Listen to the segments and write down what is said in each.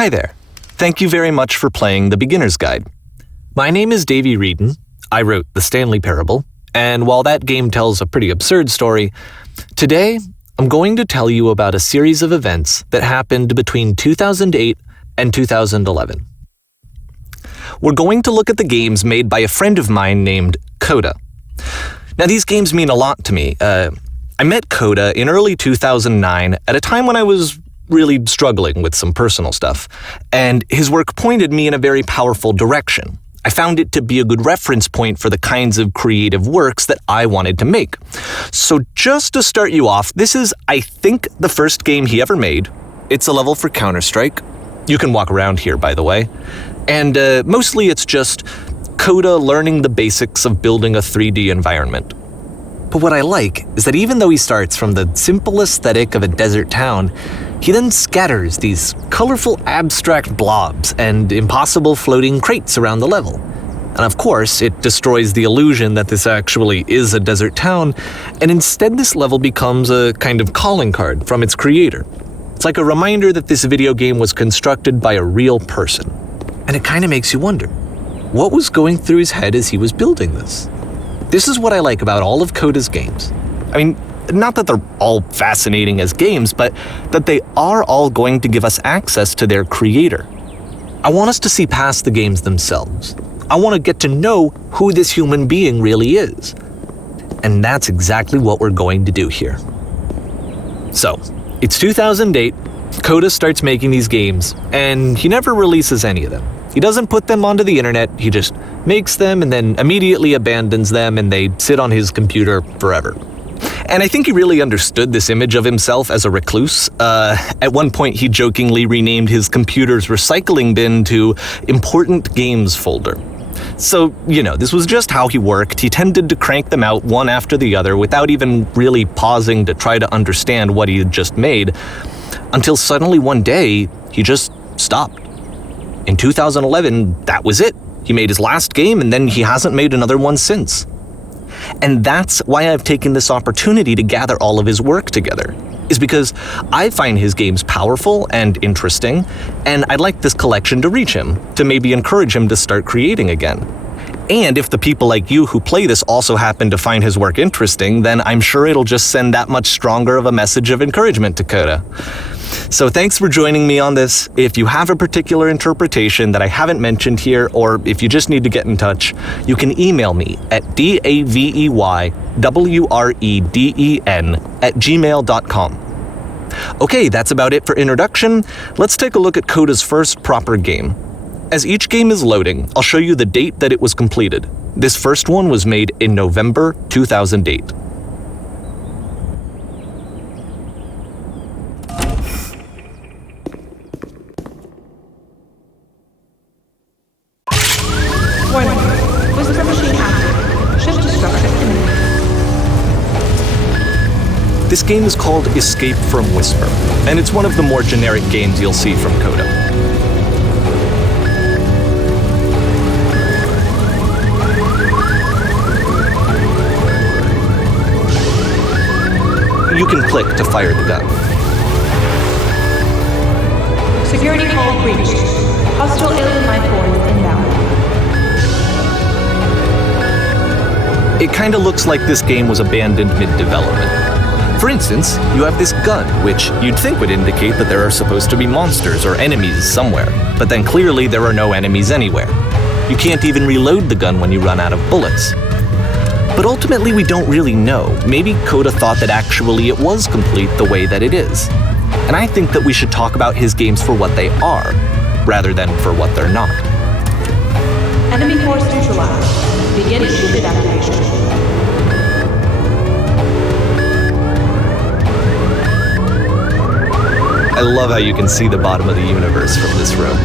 Hi there. Thank you very much for playing The Beginner's Guide. My name is Davey Reedon. I wrote The Stanley Parable, and while that game tells a pretty absurd story, today I'm going to tell you about a series of events that happened between 2008 and 2011. We're going to look at the games made by a friend of mine named Coda. Now, these games mean a lot to me. I met Coda in early 2009 at a time when I was really struggling with some personal stuff, and his work pointed me in a very powerful direction. I found it to be a good reference point for the kinds of creative works that I wanted to make. So just to start you off, this is, I think, the first game he ever made. It's a level for Counter-Strike. You can walk around here, by the way. And mostly it's just Coda learning the basics of building a 3D environment. But what I like is that even though he starts from the simple aesthetic of a desert town, he then scatters these colorful abstract blobs and impossible floating crates around the level. And of course, it destroys the illusion that this actually is a desert town, and instead this level becomes a kind of calling card from its creator. It's like a reminder that this video game was constructed by a real person. And it kind of makes you wonder, what was going through his head as he was building this? This is what I like about all of Coda's games. I mean, not that they're all fascinating as games, but that they are all going to give us access to their creator. I want us to see past the games themselves. I want to get to know who this human being really is. And that's exactly what we're going to do here. So, it's 2008, Coda starts making these games, and he never releases any of them. He doesn't put them onto the internet, he just makes them and then immediately abandons them, and they sit on his computer forever. And I think he really understood this image of himself as a recluse. At one point, he jokingly renamed his computer's recycling bin to Important Games Folder. So, this was just how he worked. He tended to crank them out one after the other without even really pausing to try to understand what he had just made, until suddenly one day, he just stopped. In 2011, that was it. He made his last game, and then he hasn't made another one since. And that's why I've taken this opportunity to gather all of his work together, is because I find his games powerful and interesting, and I'd like this collection to reach him, to maybe encourage him to start creating again. And if the people like you who play this also happen to find his work interesting, then I'm sure it'll just send that much stronger of a message of encouragement to Coda. So thanks for joining me on this. If you have a particular interpretation that I haven't mentioned here, or if you just need to get in touch, you can email me at daveyWreden@gmail.com. Okay, that's about it for introduction. Let's take a look at Coda's first proper game. As each game is loading, I'll show you the date that it was completed. This first one was made in November 2008. Warning. Whisper machine active. Shift destruction imminent. This game is called Escape from Whisper, and it's one of the more generic games you'll see from Coda. You can click to fire the gun. Security hull breached. Hostile alien life forms inbound. It kinda looks like this game was abandoned mid-development. For instance, you have this gun, which you'd think would indicate that there are supposed to be monsters or enemies somewhere, but then clearly there are no enemies anywhere. You can't even reload the gun when you run out of bullets. But ultimately we don't really know. Maybe Coda thought that actually it was complete the way that it is. And I think that we should talk about his games for what they are, rather than for what they're not. Enemy force neutralized. Begin shielded activation. I love how you can see the bottom of the universe from this room.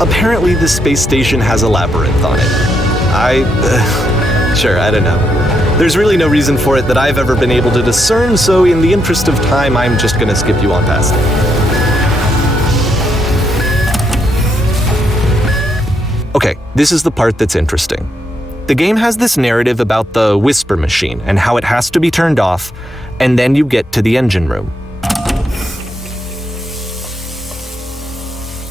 Apparently, this space station has a labyrinth on it. Sure, I don't know. There's really no reason for it that I've ever been able to discern, so in the interest of time, I'm just gonna skip you on past it. Okay, this is the part that's interesting. The game has this narrative about the whisper machine and how it has to be turned off, and then you get to the engine room.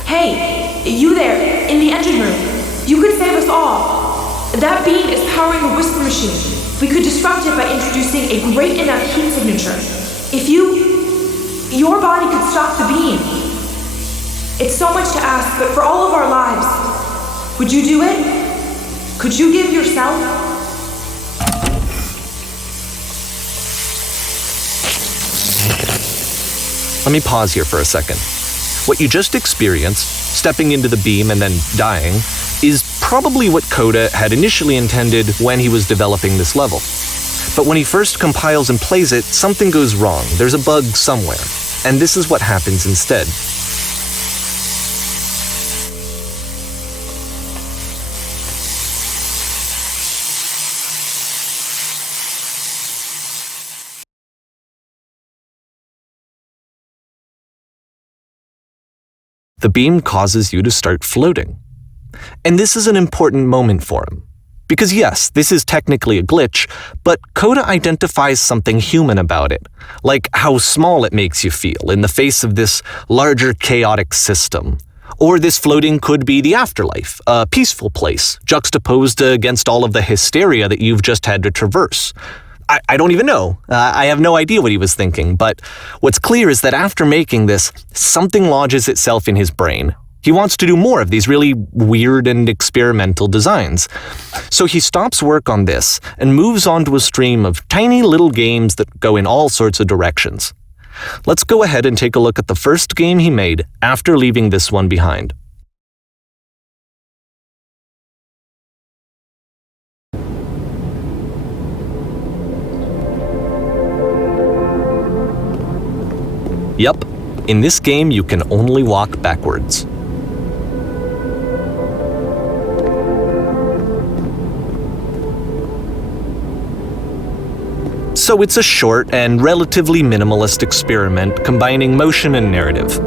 Hey, you there, in the engine room. You could save us all. That beam is powering the whisper machine. We could disrupt it by introducing a great enough heat signature. If your body could stop the beam. It's so much to ask, but for all of our lives, would you do it? Could you give yourself? Let me pause here for a second. What you just experienced, stepping into the beam and then dying, is probably what Coda had initially intended when he was developing this level. But when he first compiles and plays it, something goes wrong. There's a bug somewhere. And this is what happens instead. The beam causes you to start floating. And this is an important moment for him. Because yes, this is technically a glitch, but Coda identifies something human about it, like how small it makes you feel in the face of this larger chaotic system. Or this floating could be the afterlife, a peaceful place, juxtaposed against all of the hysteria that you've just had to traverse. I don't even know. I have no idea what he was thinking, but what's clear is that after making this, something lodges itself in his brain. He wants to do more of these really weird and experimental designs. So he stops work on this and moves on to a stream of tiny little games that go in all sorts of directions. Let's go ahead and take a look at the first game he made after leaving this one behind. Yup, in this game you can only walk backwards. So it's a short and relatively minimalist experiment combining motion and narrative.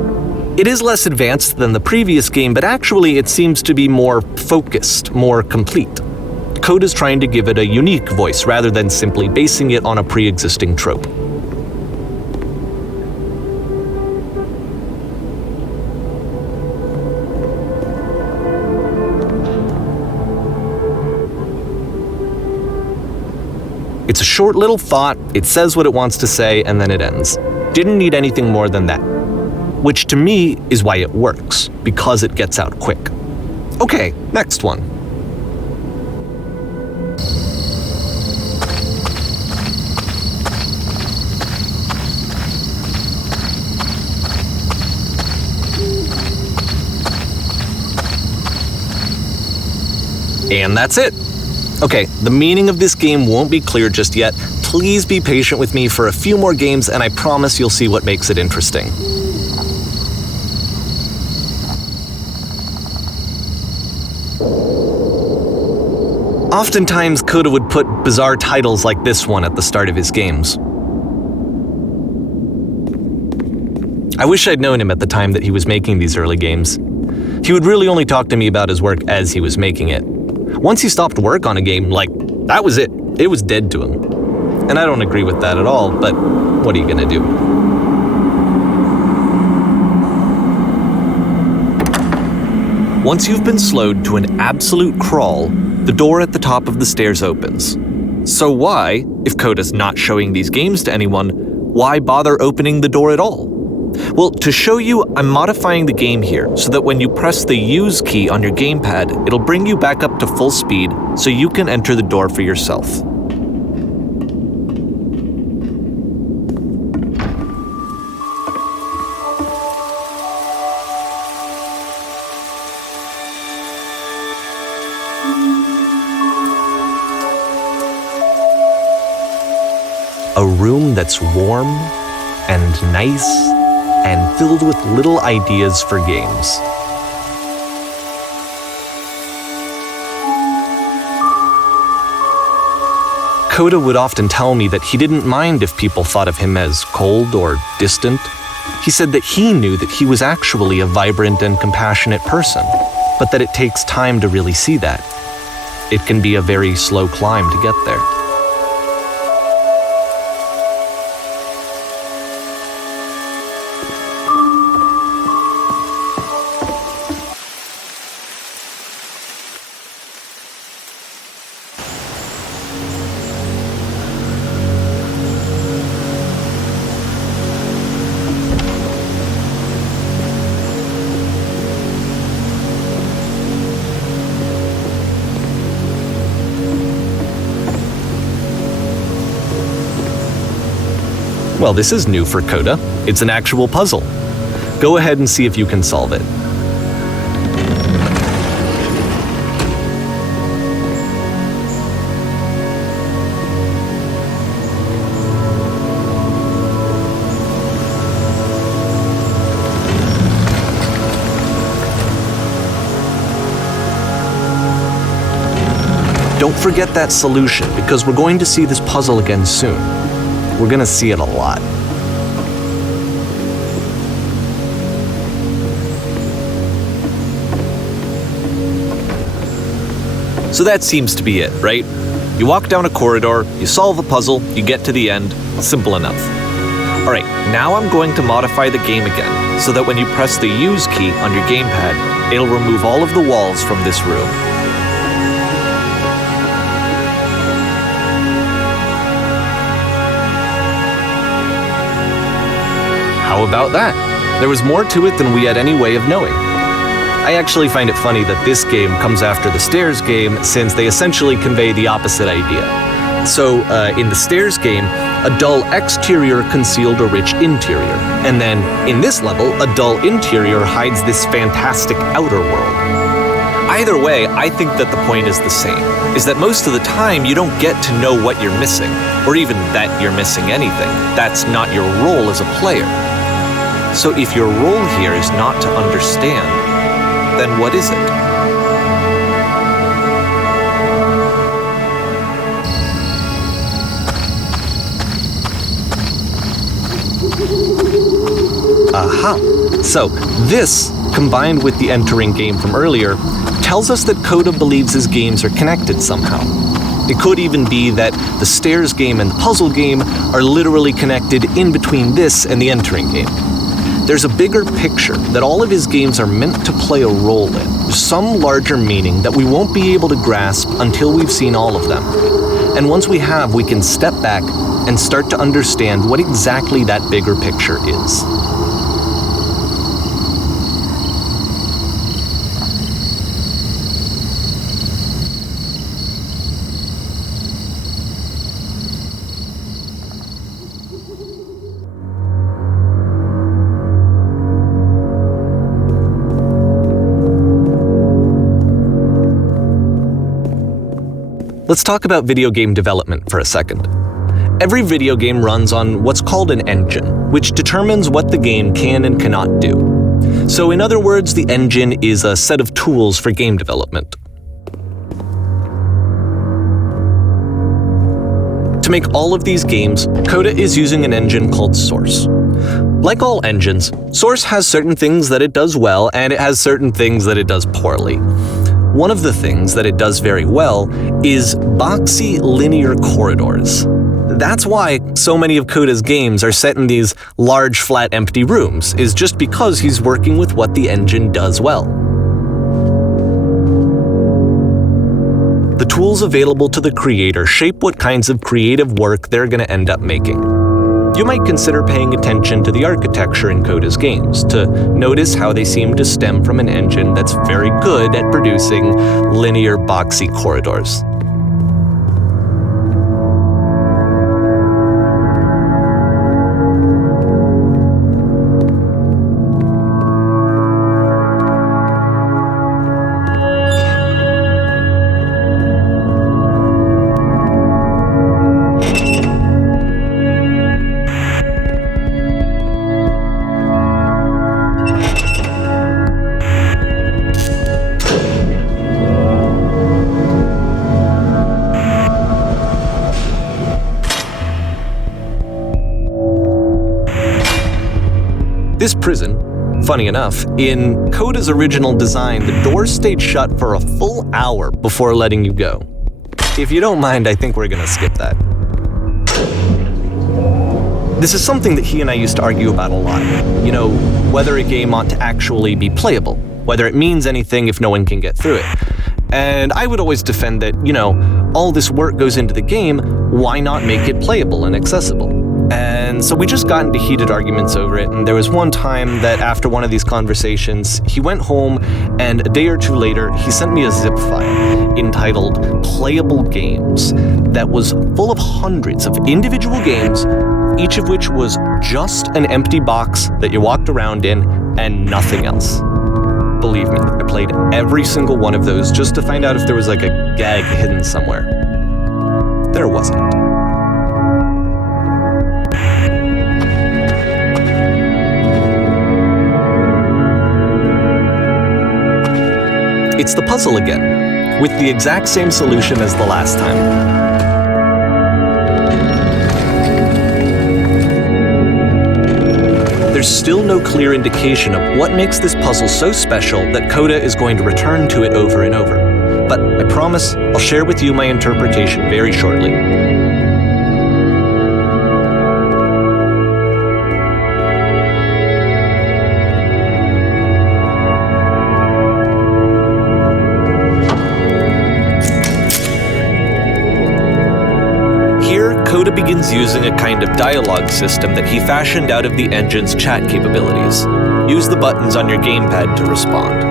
It is less advanced than the previous game, but actually it seems to be more focused, more complete. Coda's trying to give it a unique voice rather than simply basing it on a pre-existing trope. It's a short little thought, it says what it wants to say, and then it ends. Didn't need anything more than that. Which to me is why it works, because it gets out quick. Okay, next one. And that's it. Okay, the meaning of this game won't be clear just yet. Please be patient with me for a few more games, and I promise you'll see what makes it interesting. Oftentimes, Coda would put bizarre titles like this one at the start of his games. I wish I'd known him at the time that he was making these early games. He would really only talk to me about his work as he was making it. Once he stopped work on a game, that was it. It was dead to him. And I don't agree with that at all, but what are you gonna do? Once you've been slowed to an absolute crawl, the door at the top of the stairs opens. So why, if Coda's not showing these games to anyone, why bother opening the door at all? Well, to show you, I'm modifying the game here so that when you press the use key on your gamepad, it'll bring you back up to full speed so you can enter the door for yourself. A room that's warm and nice and filled with little ideas for games. Coda would often tell me that he didn't mind if people thought of him as cold or distant. He said that he knew that he was actually a vibrant and compassionate person, but that it takes time to really see that. It can be a very slow climb to get there. Well, this is new for Coda. It's an actual puzzle. Go ahead and see if you can solve it. Don't forget that solution, because we're going to see this puzzle again soon. We're gonna see it a lot. So that seems to be it, right? You walk down a corridor, you solve a puzzle, you get to the end. Simple enough. Alright, now I'm going to modify the game again, so that when you press the Use key on your gamepad, it'll remove all of the walls from this room. How about that? There was more to it than we had any way of knowing. I actually find it funny that this game comes after the Stairs game, since they essentially convey the opposite idea. So, in the Stairs game, a dull exterior concealed a rich interior. And then, in this level, a dull interior hides this fantastic outer world. Either way, I think that the point is the same, is that most of the time you don't get to know what you're missing, or even that you're missing anything. That's not your role as a player. So if your role here is not to understand, then what is it? Aha! So this, combined with the entering game from earlier, tells us that Coda believes his games are connected somehow. It could even be that the Stairs game and the puzzle game are literally connected in between this and the entering game. There's a bigger picture that all of his games are meant to play a role in, some larger meaning that we won't be able to grasp until we've seen all of them. And once we have, we can step back and start to understand what exactly that bigger picture is. Let's talk about video game development for a second. Every video game runs on what's called an engine, which determines what the game can and cannot do. So in other words, the engine is a set of tools for game development. To make all of these games, Coda is using an engine called Source. Like all engines, Source has certain things that it does well, and it has certain things that it does poorly. One of the things that it does very well is boxy linear corridors. That's why so many of Coda's games are set in these large, flat, empty rooms, is just because he's working with what the engine does well. The tools available to the creator shape what kinds of creative work they're going to end up making. You might consider paying attention to the architecture in Coda's games, to notice how they seem to stem from an engine that's very good at producing linear, boxy corridors. This prison, Funny enough, in Coda's original design, the doors stayed shut for a full hour before letting you go. If you don't mind, I think we're gonna skip that. This is something that he and I used to argue about a lot. You know, whether a game ought to actually be playable, whether it means anything if no one can get through it. And I would always defend that, all this work goes into the game, why not make it playable and accessible? And so we just got into heated arguments over it, and there was one time that after one of these conversations, he went home, and a day or two later, he sent me a zip file entitled Playable Games that was full of hundreds of individual games, each of which was just an empty box that you walked around in and nothing else. Believe me, I played every single one of those just to find out if there was like a gag hidden somewhere. There wasn't. It's the puzzle again, with the exact same solution as the last time. There's still no clear indication of what makes this puzzle so special that Coda is going to return to it over and over. But I promise I'll share with you my interpretation very shortly. Coda begins using a kind of dialogue system that he fashioned out of the engine's chat capabilities. Use the buttons on your gamepad to respond.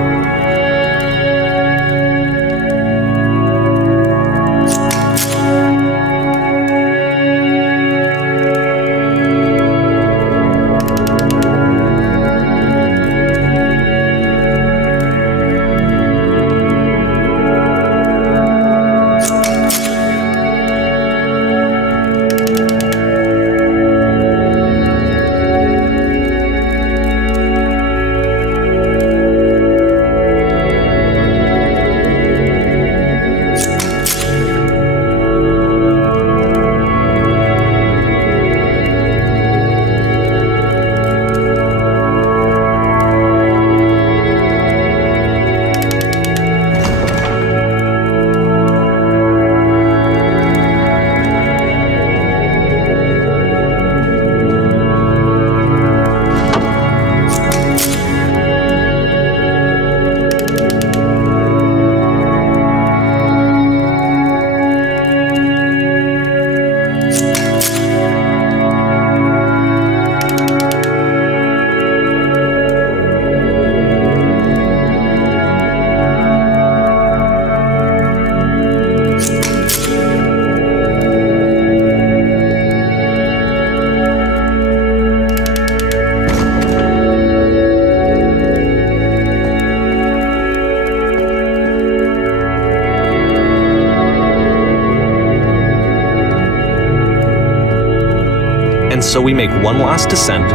And so we make one last descent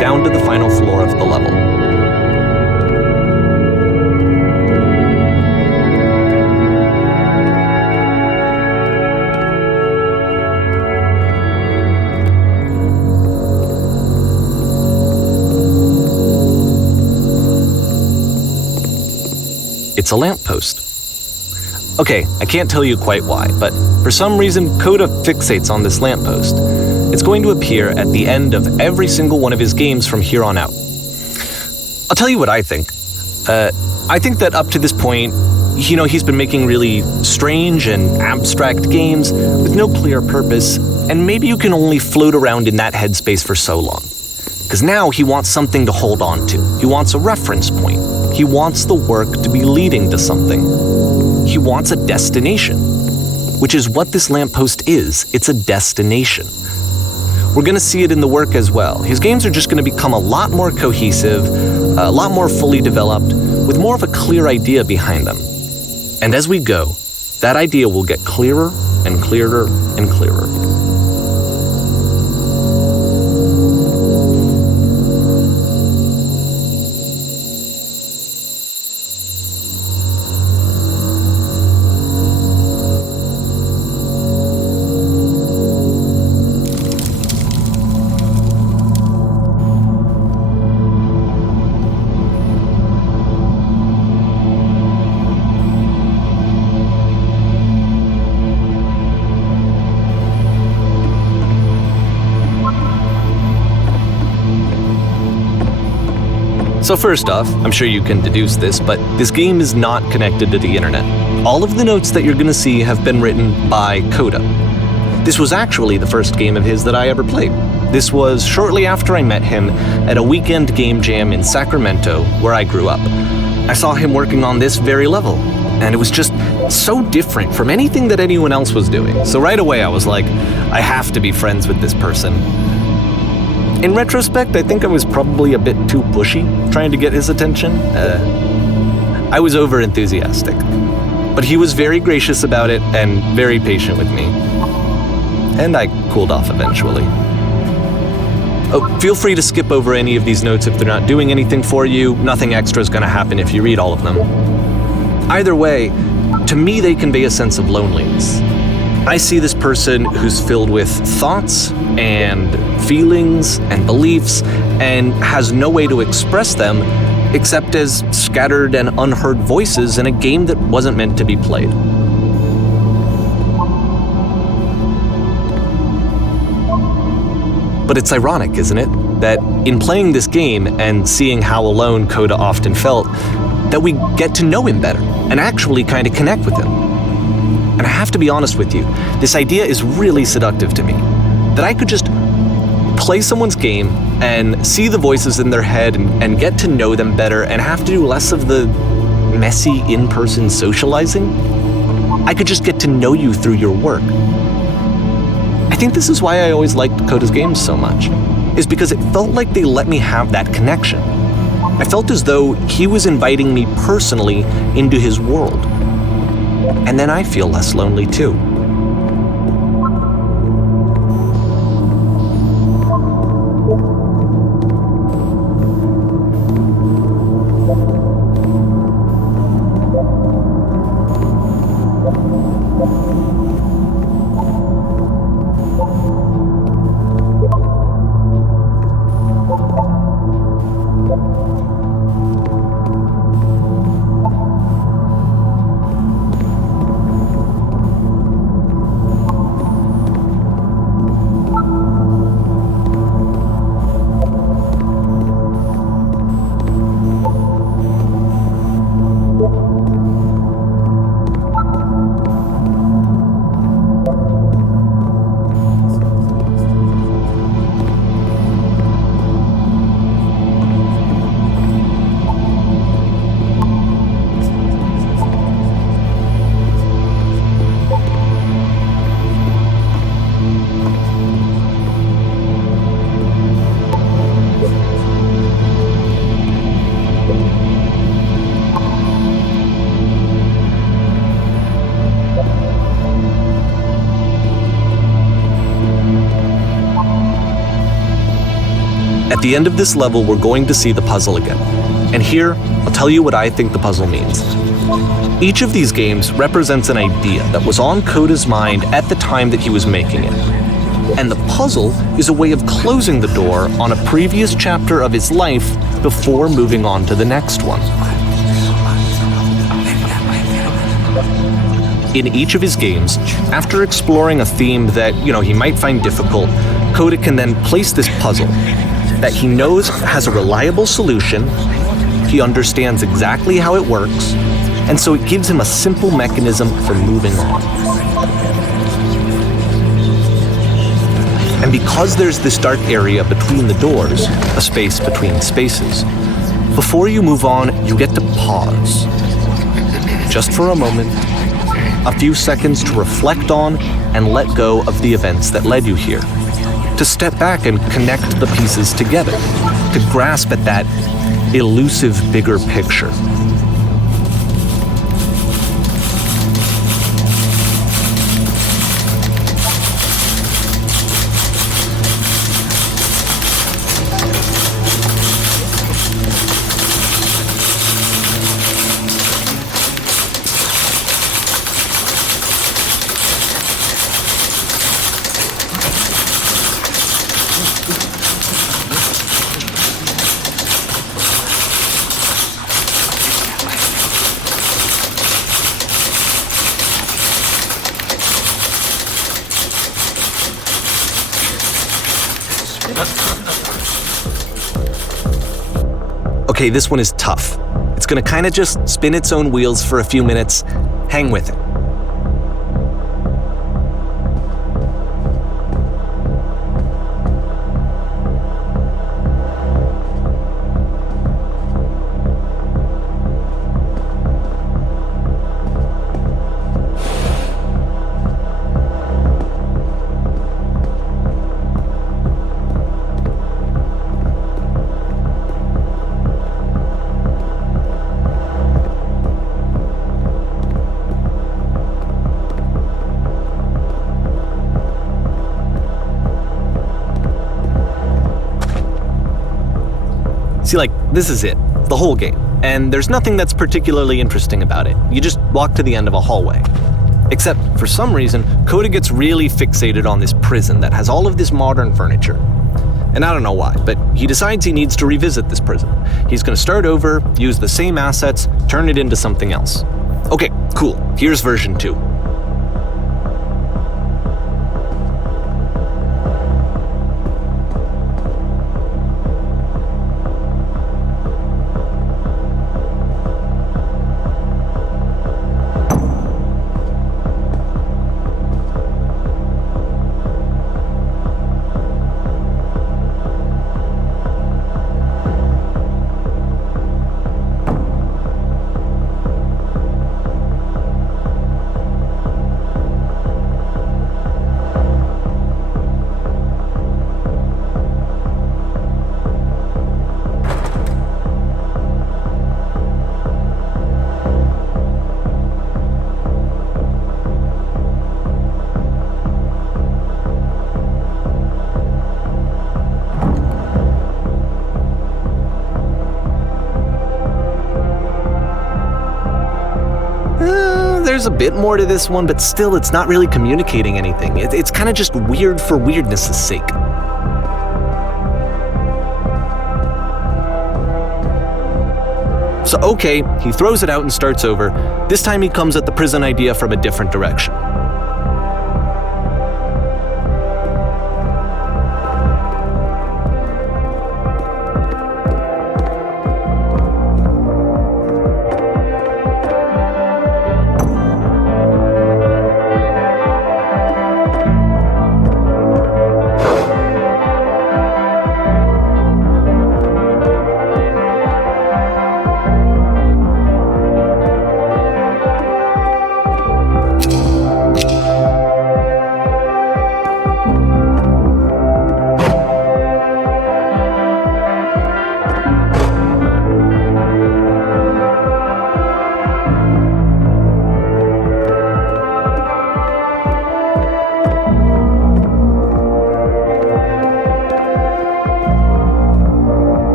down to the final floor of the level. It's a lamppost. Okay, I can't tell you quite why, but for some reason Coda fixates on this lamppost. It's going to appear at the end of every single one of his games from here on out. I'll tell you what I think. I think that up to this point, he's been making really strange and abstract games with no clear purpose, and maybe you can only float around in that headspace for so long. Because now he wants something to hold on to. He wants a reference point. He wants the work to be leading to something. He wants a destination, which is what this lamppost is. It's a destination. We're going to see it in the work as well. His games are just going to become a lot more cohesive, a lot more fully developed, with more of a clear idea behind them. And as we go, that idea will get clearer and clearer and clearer. So first off, I'm sure you can deduce this, but this game is not connected to the internet. All of the notes that you're gonna see have been written by Coda. This was actually the first game of his that I ever played. This was shortly after I met him at a weekend game jam in Sacramento, where I grew up. I saw him working on this very level, and it was just so different from anything that anyone else was doing. So right away I was like, I have to be friends with this person. In retrospect, I think I was probably a bit too pushy trying to get his attention. I was over-enthusiastic. But he was very gracious about it and very patient with me. And I cooled off eventually. Oh, feel free to skip over any of these notes if they're not doing anything for you. Nothing extra is going to happen if you read all of them. Either way, to me they convey a sense of loneliness. I see this person who's filled with thoughts and feelings and beliefs and has no way to express them except as scattered and unheard voices in a game that wasn't meant to be played. But it's ironic, isn't it, that in playing this game and seeing how alone Coda often felt, that we get to know him better and actually kind of connect with him. And I have to be honest with you, this idea is really seductive to me, that I could just play someone's game and see the voices in their head and get to know them better and have to do less of the messy in-person socializing. I could just get to know you through your work. I think this is why I always liked Coda's games so much, is because it felt like they let me have that connection. I felt as though he was inviting me personally into his world. And then I feel less lonely too. At the end of this level, we're going to see the puzzle again. And here, I'll tell you what I think the puzzle means. Each of these games represents an idea that was on Coda's mind at the time that he was making it. And the puzzle is a way of closing the door on a previous chapter of his life before moving on to the next one. In each of his games, after exploring a theme that, he might find difficult, Coda can then place this puzzle that he knows has a reliable solution, he understands exactly how it works, and so it gives him a simple mechanism for moving on. And because there's this dark area between the doors, a space between spaces, before you move on, you get to pause. Just for a moment, a few seconds to reflect on and let go of the events that led you here. To step back and connect the pieces together, to grasp at that elusive bigger picture. Okay, this one is tough. It's gonna kinda just spin its own wheels for a few minutes. Hang with it. See, this is it, the whole game, and there's nothing that's particularly interesting about it. You just walk to the end of a hallway. Except, for some reason, Coda gets really fixated on this prison that has all of this modern furniture. And I don't know why, but he decides he needs to revisit this prison. He's gonna start over, use the same assets, turn it into something else. Okay, cool, here's version 2. There's a bit more to this one, but still it's not really communicating anything. It's kind of just weird for weirdness' sake. So okay, he throws it out and starts over. This time he comes at the prison idea from a different direction.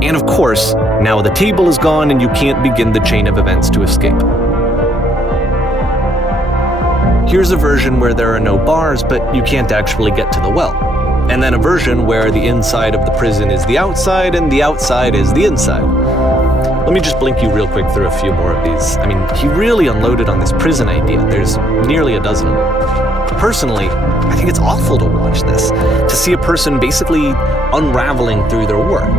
And of course, now the table is gone and you can't begin the chain of events to escape. Here's a version where there are no bars, but you can't actually get to the well. And then a version where the inside of the prison is the outside and the outside is the inside. Let me just blink you real quick through a few more of these. I mean, he really unloaded on this prison idea. There's nearly a dozen. Personally, I think it's awful to watch this, to see a person basically unraveling through their work.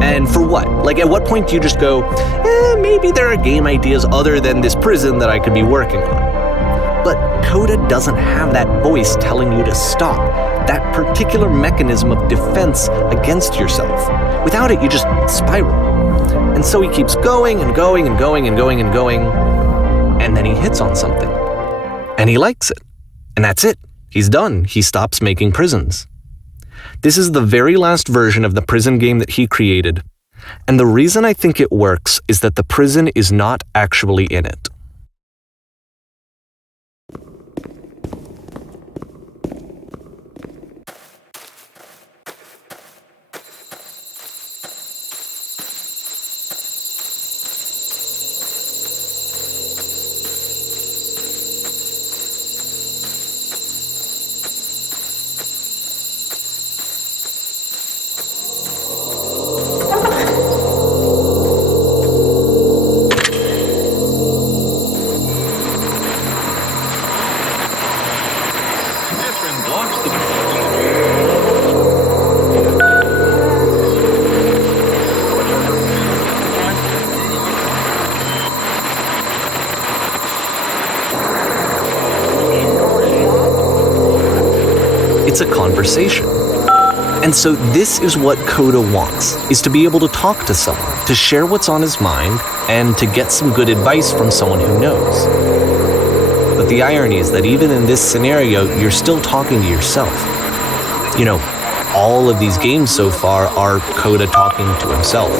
And for what? At what point do you just go, maybe there are game ideas other than this prison that I could be working on? But Coda doesn't have that voice telling you to stop, that particular mechanism of defense against yourself. Without it, you just spiral. And so he keeps going and going and going and going and going, and then he hits on something. And he likes it. And that's it. He's done. He stops making prisons. This is the very last version of the prison game that he created, and the reason I think it works is that the prison is not actually in it. It's a conversation. And so this is what Coda wants, is to be able to talk to someone, to share what's on his mind, and to get some good advice from someone who knows. But the irony is that even in this scenario, you're still talking to yourself. You know, all of these games so far are Coda talking to himself.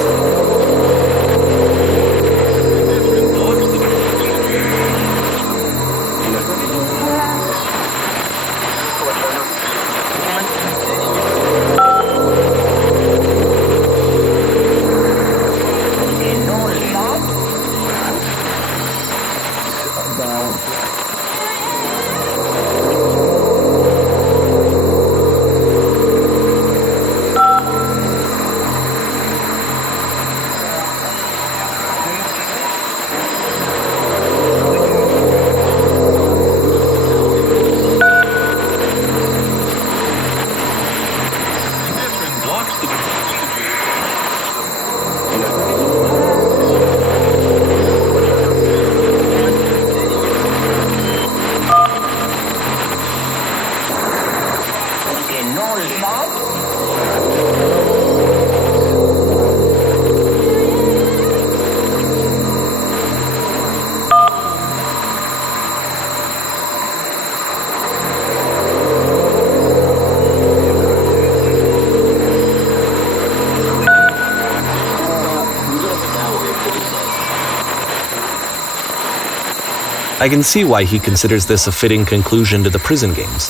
I can see why he considers this a fitting conclusion to the prison games.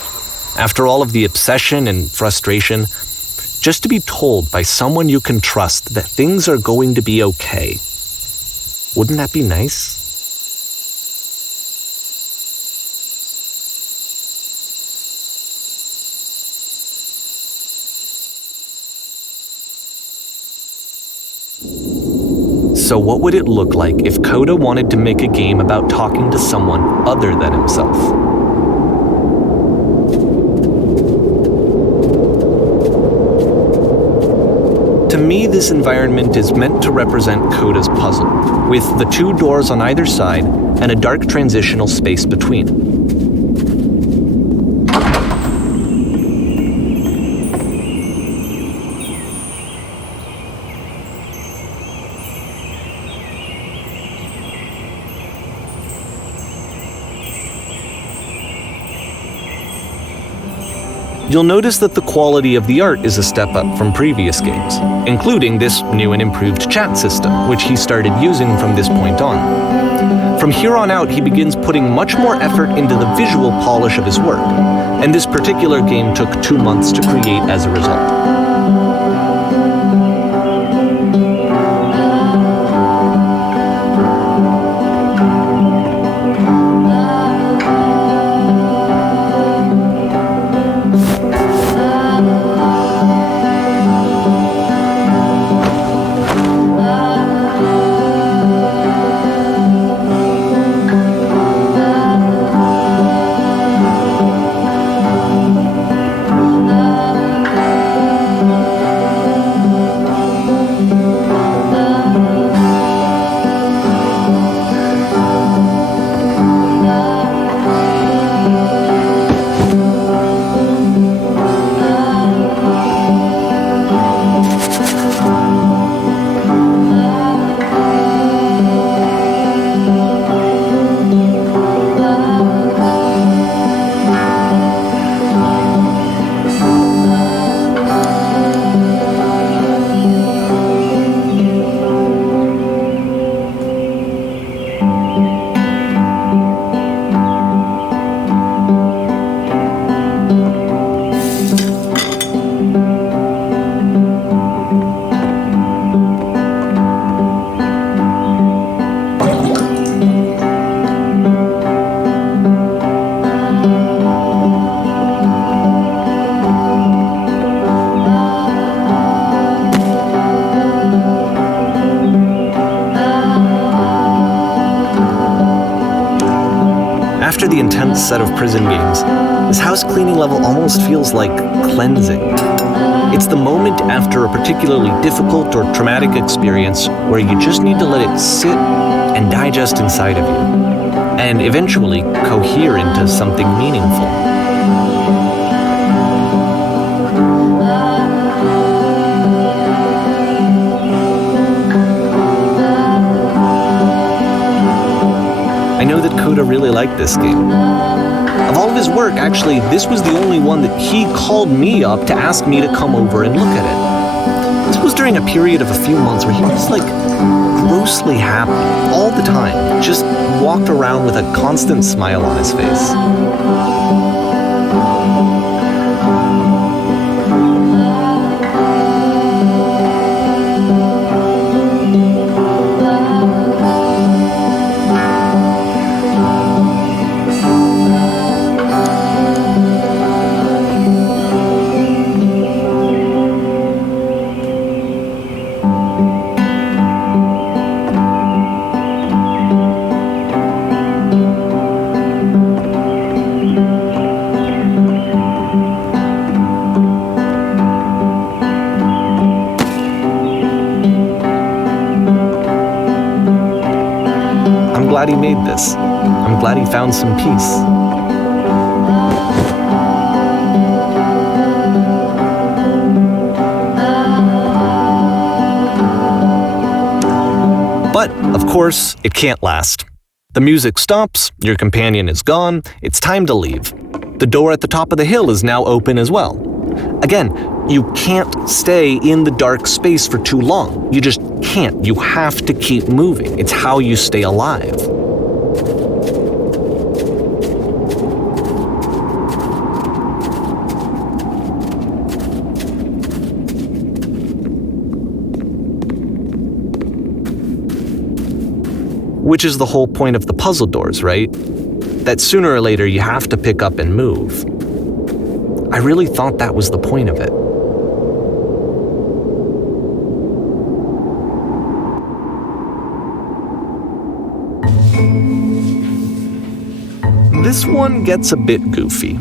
After all of the obsession and frustration, just to be told by someone you can trust that things are going to be okay. Wouldn't that be nice? So what would it look like if Coda wanted to make a game about talking to someone other than himself? To me, this environment is meant to represent Coda's puzzle, with the two doors on either side and a dark transitional space between. You'll notice that the quality of the art is a step up from previous games, including this new and improved chat system, which he started using from this point on. From here on out, he begins putting much more effort into the visual polish of his work, and this particular game took 2 months to create as a result. After the intense set of prison games, this house cleaning level almost feels like cleansing. It's the moment after a particularly difficult or traumatic experience where you just need to let it sit and digest inside of you, and eventually cohere into something meaningful. Coda really liked this game. Of all of his work, actually, this was the only one that he called me up to ask me to come over and look at it. This was during a period of a few months where he was grossly happy all the time, just walked around with a constant smile on his face. I'm glad he made this. I'm glad he found some peace. But, of course, it can't last. The music stops, your companion is gone, it's time to leave. The door at the top of the hill is now open as well. Again, you can't stay in the dark space for too long. You just can't. You have to keep moving. It's how you stay alive. Which is the whole point of the puzzle doors, right? That sooner or later you have to pick up and move. I really thought that was the point of it. This one gets a bit goofy.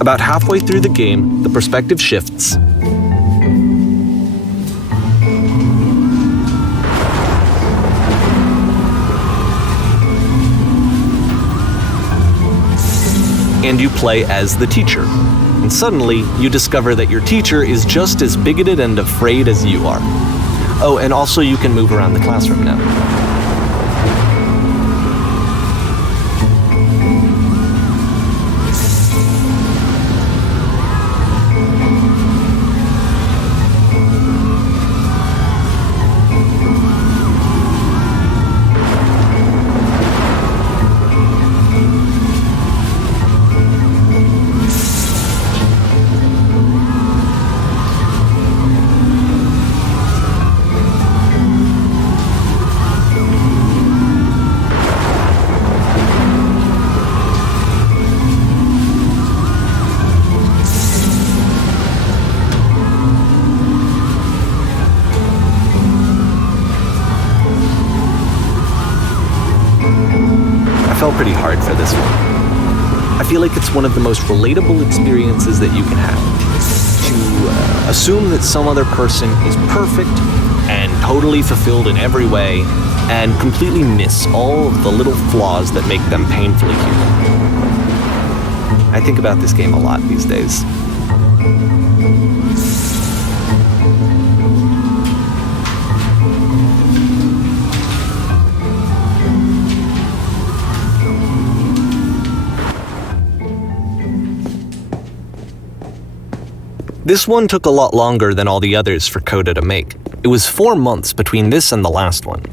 About halfway through the game, the perspective shifts. And you play as the teacher. And suddenly, you discover that your teacher is just as bigoted and afraid as you are. Oh, and also you can move around the classroom now. I fell pretty hard for this one. I feel like it's one of the most relatable experiences that you can have. To assume that some other person is perfect and totally fulfilled in every way and completely miss all of the little flaws that make them painfully human. I think about this game a lot these days. This one took a lot longer than all the others for Coda to make. It was 4 months between this and the last one.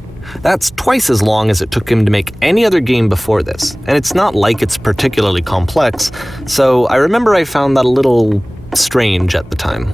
That's twice as long as it took him to make any other game before this, and it's not like it's particularly complex, so I remember I found that a little strange at the time.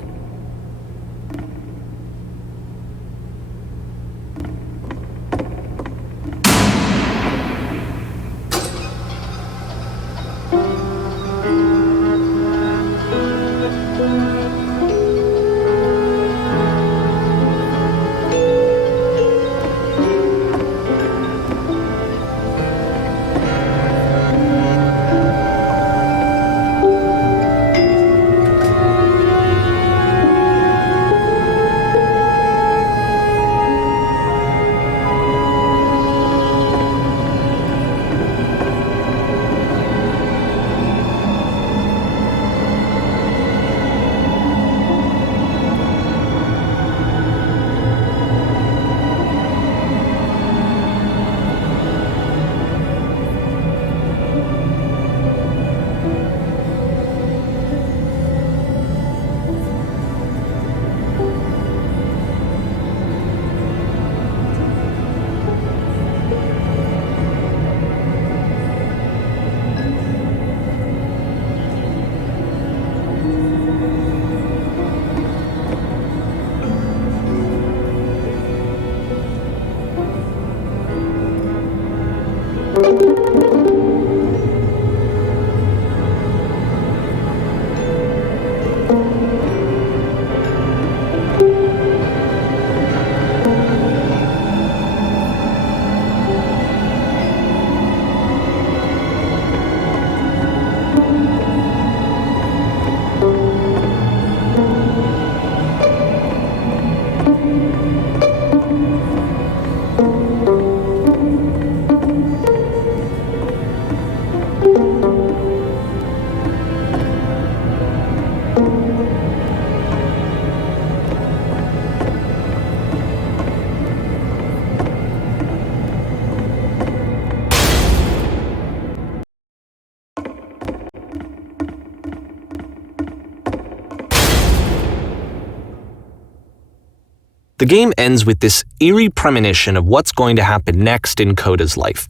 The game ends with this eerie premonition of what's going to happen next in Coda's life.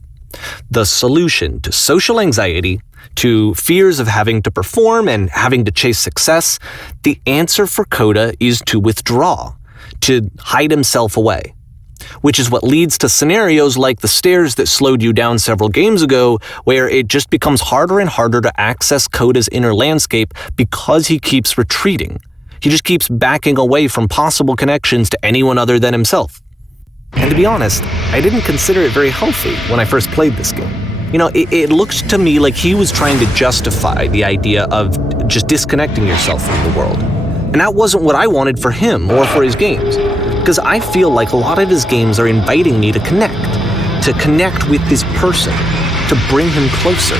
The solution to social anxiety, to fears of having to perform and having to chase success, the answer for Coda is to withdraw, to hide himself away. Which is what leads to scenarios like the stairs that slowed you down several games ago, where it just becomes harder and harder to access Coda's inner landscape because he keeps retreating. He just keeps backing away from possible connections to anyone other than himself. And to be honest, I didn't consider it very healthy when I first played this game. It looked to me like he was trying to justify the idea of just disconnecting yourself from the world. And that wasn't what I wanted for him or for his games. Because I feel like a lot of his games are inviting me to connect with this person, to bring him closer.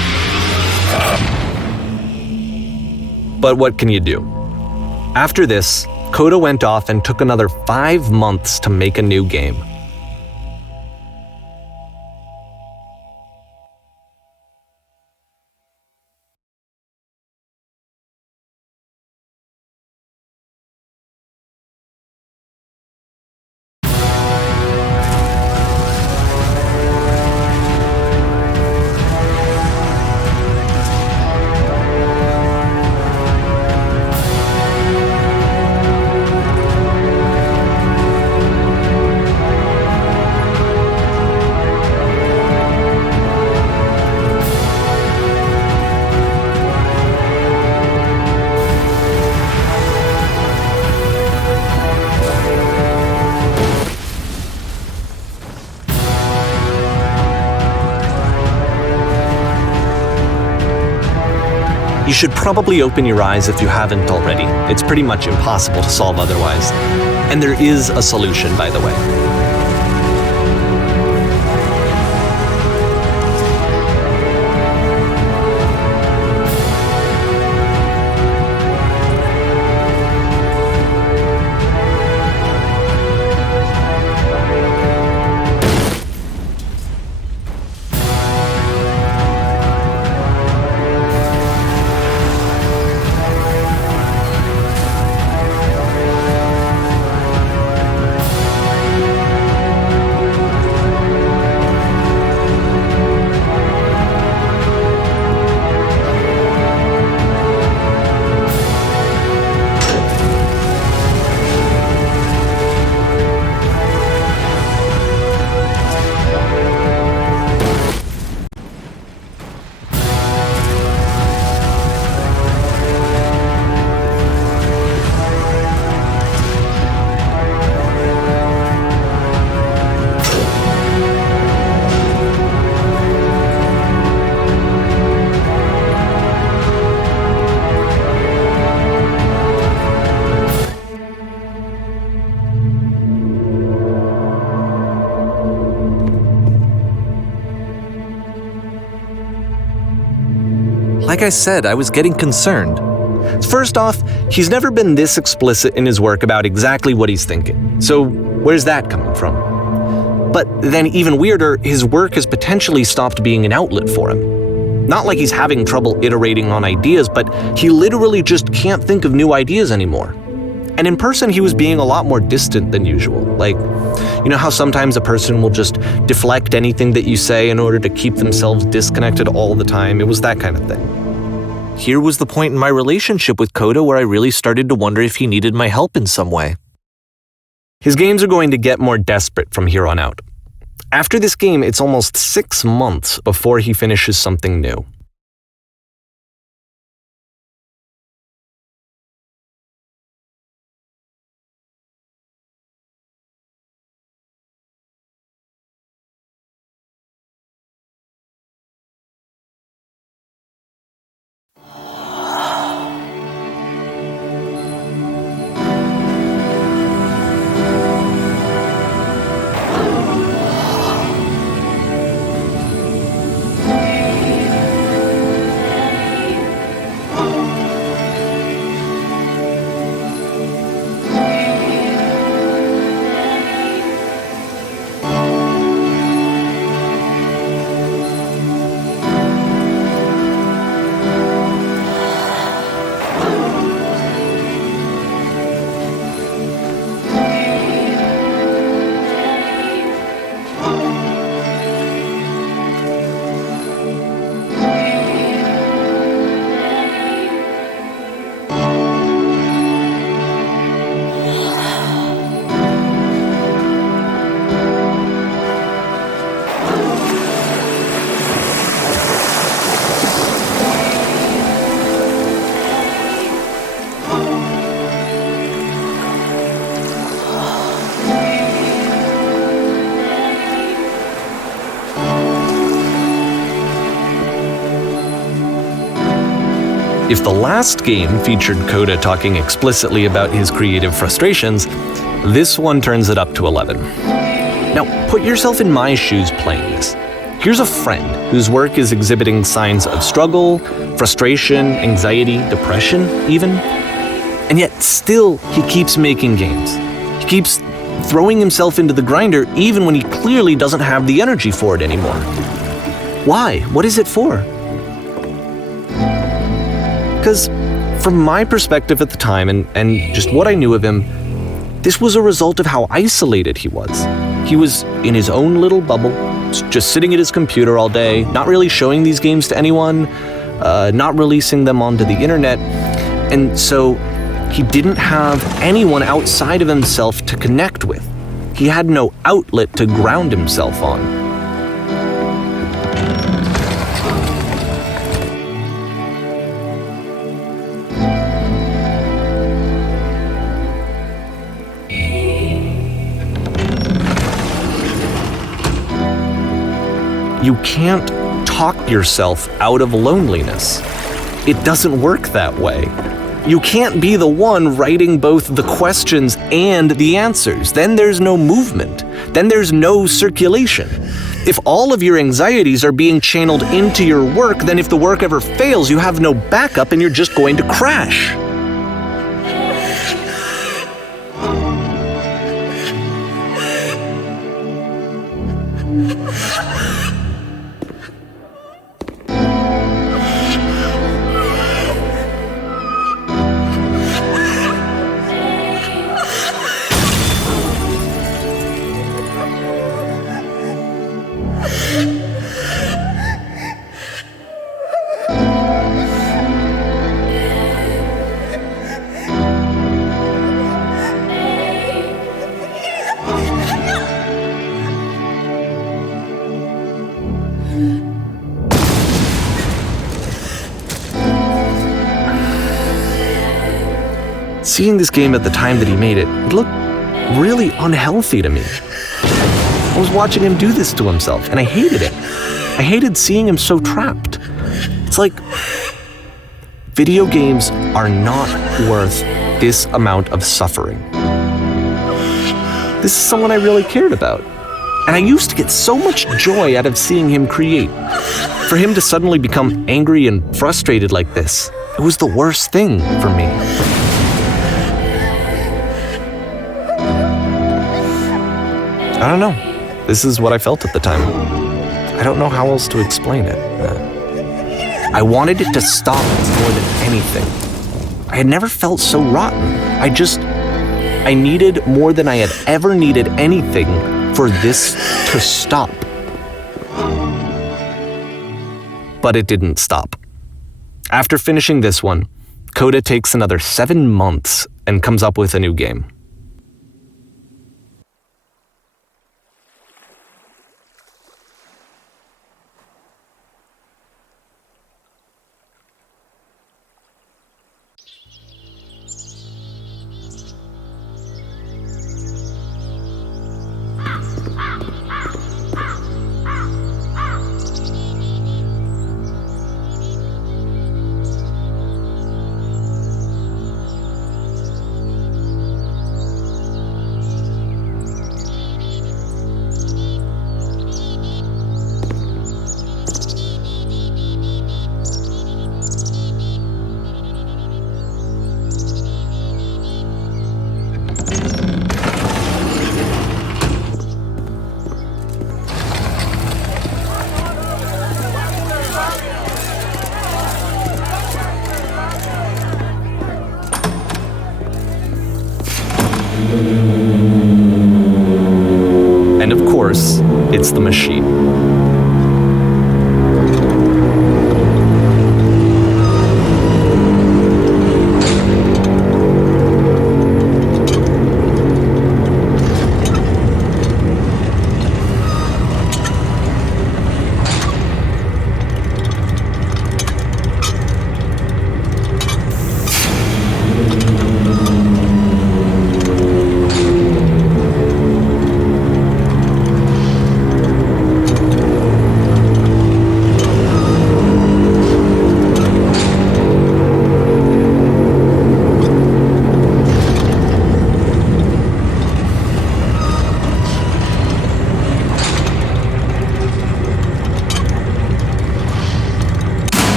But what can you do? After this, Coda went off and took another 5 months to make a new game. You should probably open your eyes if you haven't already. It's pretty much impossible to solve otherwise. And there is a solution, by the way. like I said, I was getting concerned. First off, he's never been this explicit in his work about exactly what he's thinking. So where's that coming from? But then even weirder, his work has potentially stopped being an outlet for him. Not like he's having trouble iterating on ideas, but he literally just can't think of new ideas anymore. And in person, he was being a lot more distant than usual. Like, you know how sometimes a person will just deflect anything that you say in order to keep themselves disconnected all the time? It was that kind of thing. Here was the point in my relationship with Coda where I really started to wonder if he needed my help in some way. His games are going to get more desperate from here on out. After this game, it's almost 6 months before he finishes something new. If the last game featured Coda talking explicitly about his creative frustrations, this one turns it up to 11. Now, put yourself in my shoes playing this. Here's a friend whose work is exhibiting signs of struggle, frustration, anxiety, depression even, and yet still he keeps making games. He keeps throwing himself into the grinder even when he clearly doesn't have the energy for it anymore. Why? What is it for? Because from my perspective at the time and just what I knew of him, this was a result of how isolated he was. He was in his own little bubble, just sitting at his computer all day, not really showing these games to anyone, not releasing them onto the internet, and so he didn't have anyone outside of himself to connect with. He had no outlet to ground himself on. You can't talk yourself out of loneliness. It doesn't work that way. You can't be the one writing both the questions and the answers. Then there's no movement. Then there's no circulation. If all of your anxieties are being channeled into your work, then if the work ever fails, you have no backup and you're just going to crash. Seeing this game at the time that he made it, it looked really unhealthy to me. I was watching him do this to himself, and I hated it. I hated seeing him so trapped. It's like, video games are not worth this amount of suffering. This is someone I really cared about. And I used to get so much joy out of seeing him create. For him to suddenly become angry and frustrated like this, it was the worst thing for me. I don't know. This is what I felt at the time. I don't know how else to explain it. I wanted it to stop more than anything. I had never felt so rotten. I needed more than I had ever needed anything for this to stop. But it didn't stop. After finishing this one, Coda takes another 7 months and comes up with a new game. And of course, it's the machine.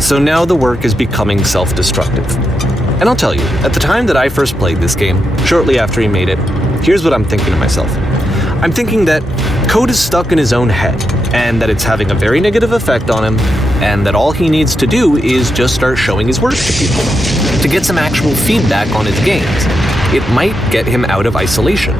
So now the work is becoming self-destructive. And I'll tell you, at the time that I first played this game, shortly after he made it, here's what I'm thinking to myself. I'm thinking that Code is stuck in his own head, and that it's having a very negative effect on him, and that all he needs to do is just start showing his work to people, to get some actual feedback on his games. It might get him out of isolation.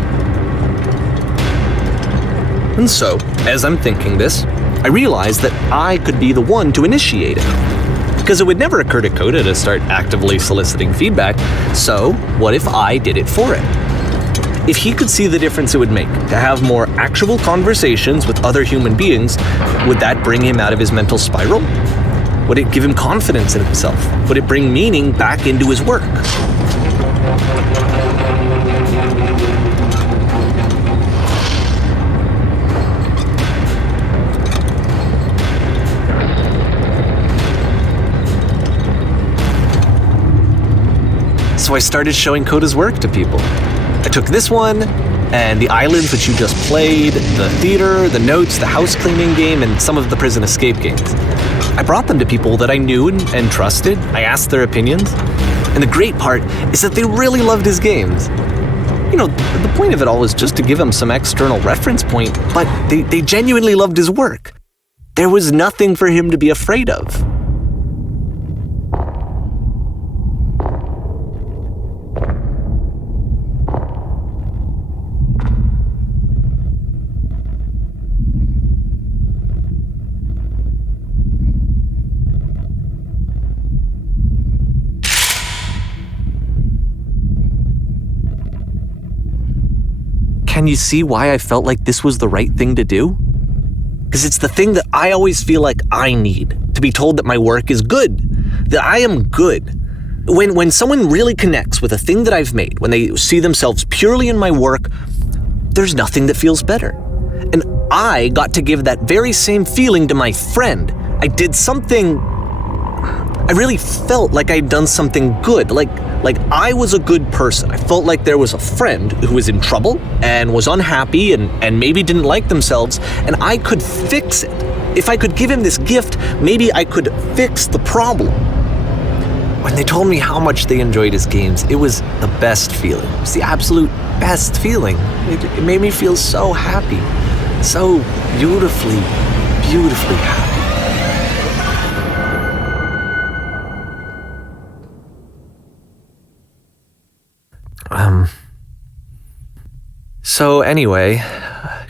And so, as I'm thinking this, I realize that I could be the one to initiate it. Because it would never occur to Coda to start actively soliciting feedback, so what if I did it for him? If he could see the difference it would make to have more actual conversations with other human beings, would that bring him out of his mental spiral? Would it give him confidence in himself? Would it bring meaning back into his work? So I started showing Coda's work to people. I took this one, and the islands which you just played, the theater, the notes, the house cleaning game, and some of the prison escape games. I brought them to people that I knew and trusted. I asked their opinions. And the great part is that they really loved his games. You know, the point of it all was just to give him some external reference point, but they genuinely loved his work. There was nothing for him to be afraid of. Can you see why I felt like this was the right thing to do? Because it's the thing that I always feel like I need, to be told that my work is good, that I am good. When someone really connects with a thing that I've made, when they see themselves purely in my work, there's nothing that feels better. And I got to give that very same feeling to my friend. I did something, I really felt like I'd done something good, like I was a good person. I felt like there was a friend who was in trouble and was unhappy and maybe didn't like themselves, and I could fix it. If I could give him this gift, maybe I could fix the problem. When they told me how much they enjoyed his games, it was the best feeling. It was the absolute best feeling. It made me feel so happy, so beautifully, beautifully happy. So anyway,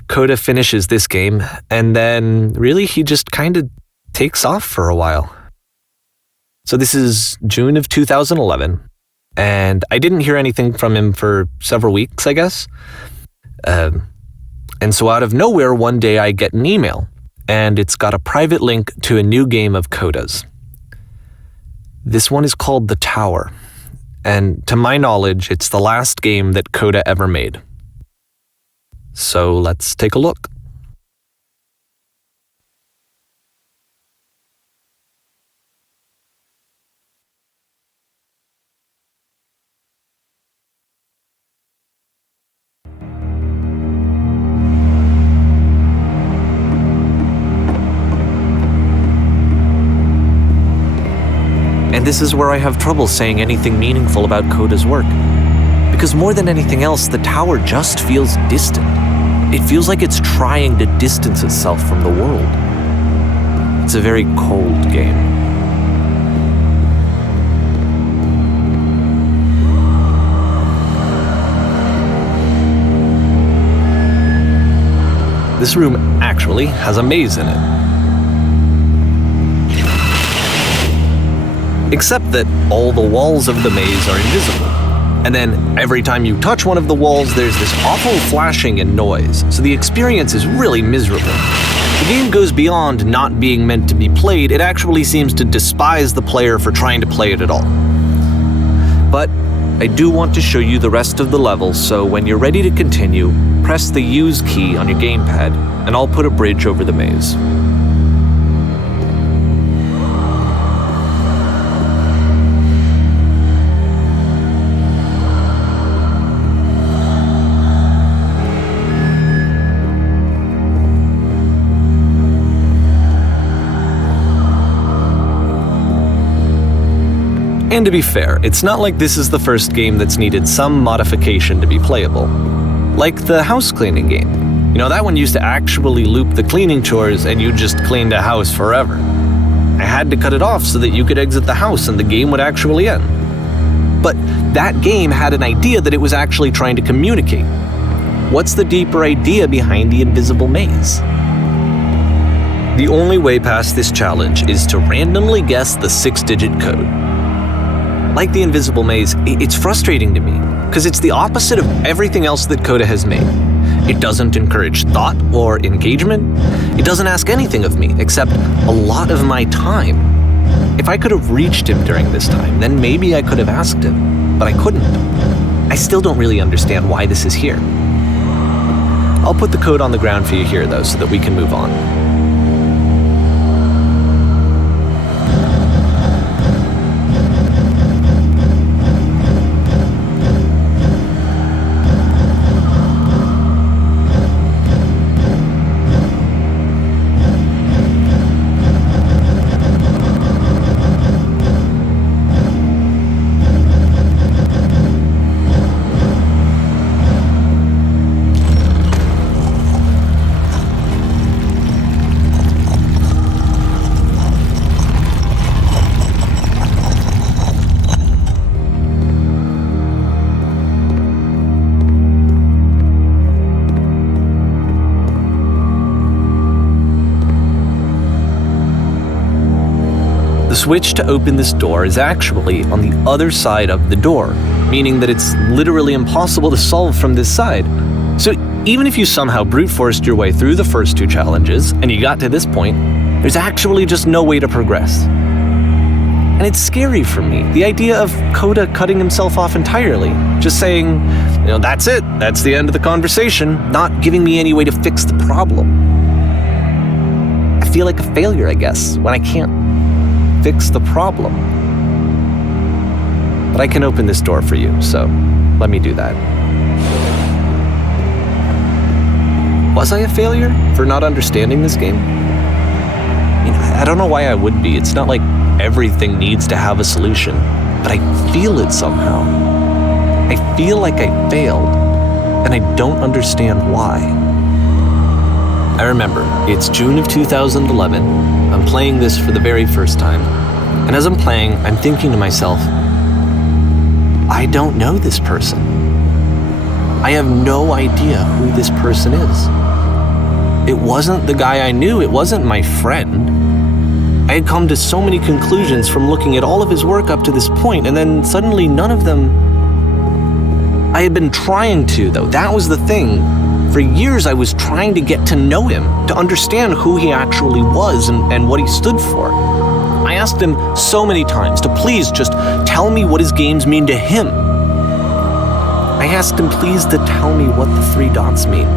Coda finishes this game, and then really he just kind of takes off for a while. So this is June of 2011, and I didn't hear anything from him for several weeks, I guess. And so out of nowhere, one day I get an email, and it's got a private link to a new game of Coda's. This one is called The Tower, and to my knowledge, it's the last game that Coda ever made. So let's take a look. And this is where I have trouble saying anything meaningful about Coda's work. Because more than anything else, the tower just feels distant. It feels like it's trying to distance itself from the world. It's a very cold game. This room actually has a maze in it. Except that all the walls of the maze are invisible. And then every time you touch one of the walls, there's this awful flashing and noise, so the experience is really miserable. The game goes beyond not being meant to be played, it actually seems to despise the player for trying to play it at all. But I do want to show you the rest of the levels, so when you're ready to continue, press the Use key on your gamepad, and I'll put a bridge over the maze. And to be fair, it's not like this is the first game that's needed some modification to be playable. Like the house cleaning game. You know, that one used to actually loop the cleaning chores and you just cleaned a house forever. I had to cut it off so that you could exit the house and the game would actually end. But that game had an idea that it was actually trying to communicate. What's the deeper idea behind the invisible maze? The only way past this challenge is to randomly guess the 6-digit code. Like the invisible maze, it's frustrating to me, because it's the opposite of everything else that Coda has made. It doesn't encourage thought or engagement. It doesn't ask anything of me, except a lot of my time. If I could have reached him during this time, then maybe I could have asked him, but I couldn't. I still don't really understand why this is here. I'll put the code on the ground for you here, though, so that we can move on. The switch to open this door is actually on the other side of the door, meaning that it's literally impossible to solve from this side. So even if you somehow brute forced your way through the first 2 challenges and you got to this point, there's actually just no way to progress. And it's scary for me, the idea of Coda cutting himself off entirely, just saying, that's it, that's the end of the conversation, not giving me any way to fix the problem. I feel like a failure, I guess, when I can't fix the problem. But I can open this door for you, so let me do that. Was I a failure for not understanding this game? I don't know why I would be. It's not like everything needs to have a solution, but I feel it somehow. I feel like I failed, and I don't understand why. I remember, it's June of 2011. I'm playing this for the very first time, and as I'm playing, I'm thinking to myself, I don't know this person. I have no idea who this person is. It wasn't the guy I knew, it wasn't my friend. I had come to so many conclusions from looking at all of his work up to this point, and then suddenly none of them... I had been trying to, though. That was the thing. For years I was trying to get to know him, to understand who he actually was and what he stood for. I asked him so many times to please just tell me what his games mean to him. I asked him please to tell me what the 3 dots mean.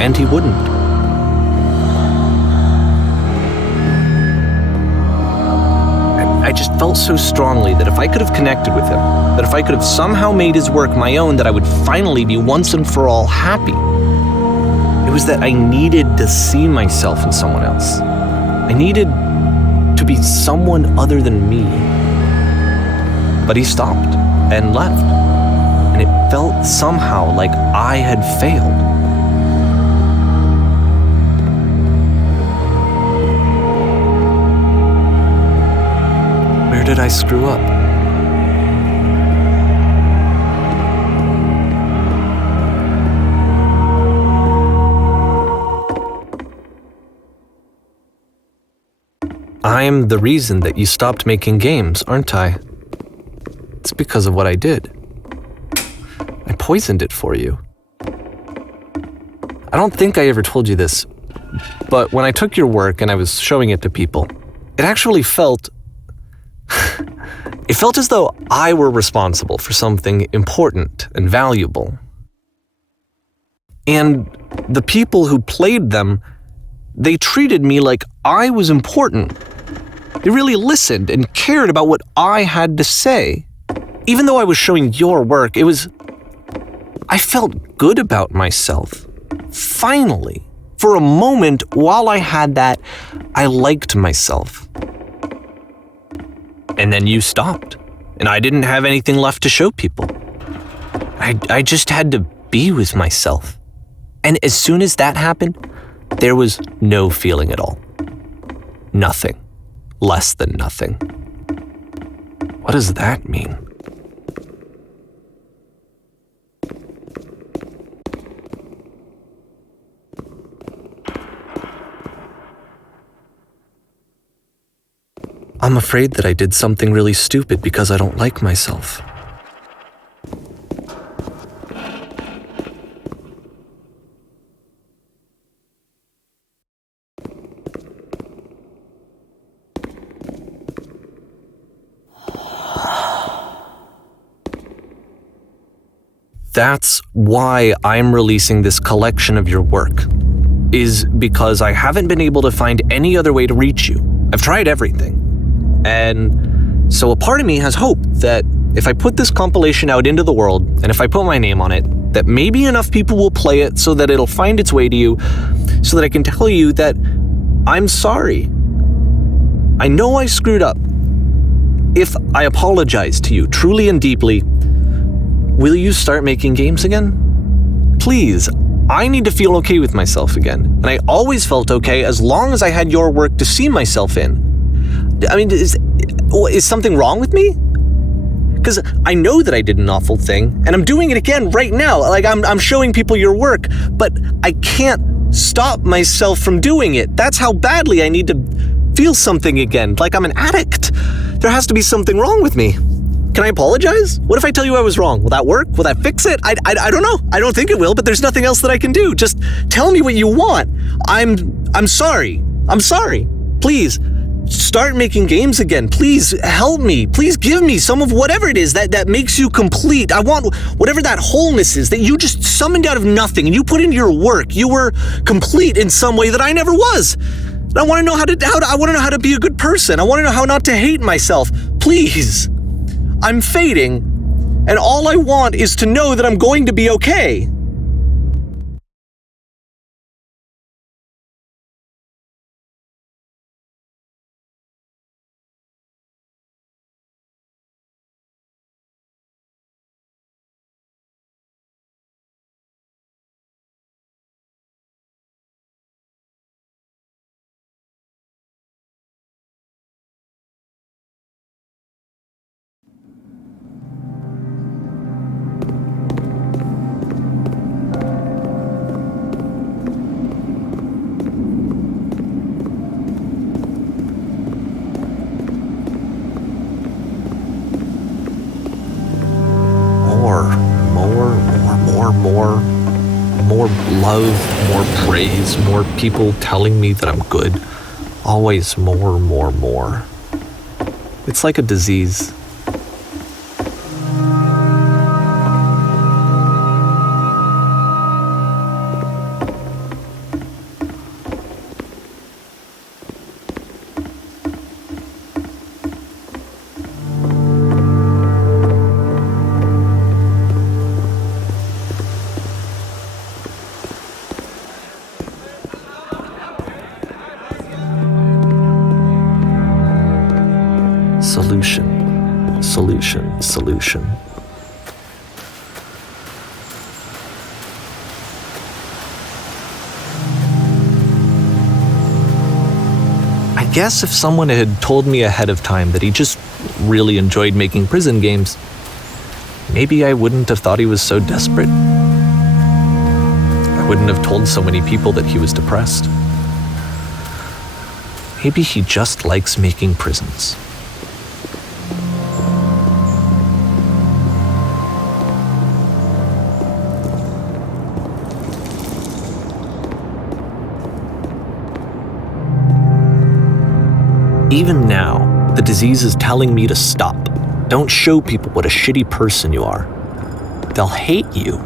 And he wouldn't. I just felt so strongly that if I could have connected with him, that if I could have somehow made his work my own, that I would finally be once and for all happy. It was that I needed to see myself in someone else. I needed to be someone other than me. But he stopped and left, and it felt somehow like I had failed. Where did I screw up? I'm the reason that you stopped making games, aren't I? It's because of what I did. I poisoned it for you. I don't think I ever told you this, but when I took your work and I was showing it to people, it actually felt... It felt as though I were responsible for something important and valuable. And the people who played them, they treated me like I was important. They really listened and cared about what I had to say. Even though I was showing your work, I felt good about myself. Finally, for a moment, while I had that, I liked myself. And then you stopped, and I didn't have anything left to show people. I just had to be with myself. And as soon as that happened, there was no feeling at all. Nothing. Less than nothing. What does that mean? I'm afraid that I did something really stupid because I don't like myself. That's why I'm releasing this collection of your work, is because I haven't been able to find any other way to reach you. I've tried everything. And so a part of me has hope that if I put this compilation out into the world, and if I put my name on it, that maybe enough people will play it so that it'll find its way to you, so that I can tell you that I'm sorry. I know I screwed up. If I apologize to you truly and deeply, will you start making games again? Please, I need to feel okay with myself again. And I always felt okay as long as I had your work to see myself in. I mean, is something wrong with me? Because I know that I did an awful thing, and I'm doing it again right now. Like, I'm showing people your work, but I can't stop myself from doing it. That's how badly I need to feel something again, like I'm an addict. There has to be something wrong with me. Can I apologize? What if I tell you I was wrong? Will that work? Will that fix it? I don't know. I don't think it will, but there's nothing else that I can do. Just tell me what you want. I'm sorry. I'm sorry. Please, start making games again. Please help me. Please give me some of whatever it is that makes you complete. I want whatever that wholeness is that you just summoned out of nothing and you put into your work. You were complete in some way that I never was. And I want to know I want to know how to be a good person. I want to know how not to hate myself. Please. I'm fading, and all I want is to know that I'm going to be okay. More love, more praise, more people telling me that I'm good. Always more. It's like a disease. Solution. I guess if someone had told me ahead of time that he just really enjoyed making prison games, maybe I wouldn't have thought he was so desperate. I wouldn't have told so many people that he was depressed. Maybe he just likes making prisons. Even now, the disease is telling me to stop. Don't show people what a shitty person you are. They'll hate you.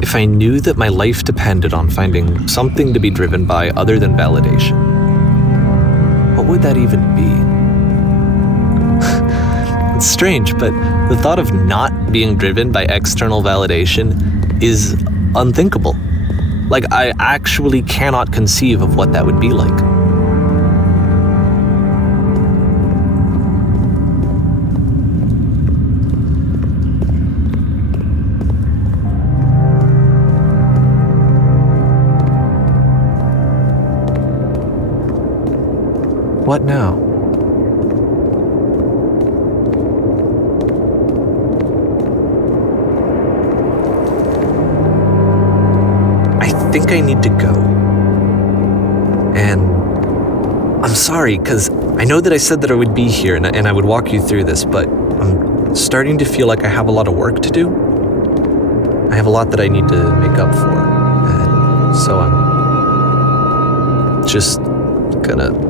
If I knew that my life depended on finding something to be driven by other than validation, what would that even be? It's strange, but the thought of not being driven by external validation is unthinkable. Like, I actually cannot conceive of what that would be like. What now? I think I need to go. And I'm sorry, because I know that I said that I would be here and I would walk you through this, but I'm starting to feel like I have a lot of work to do. I have a lot that I need to make up for. And so I'm just gonna...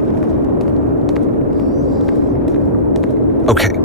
Okay.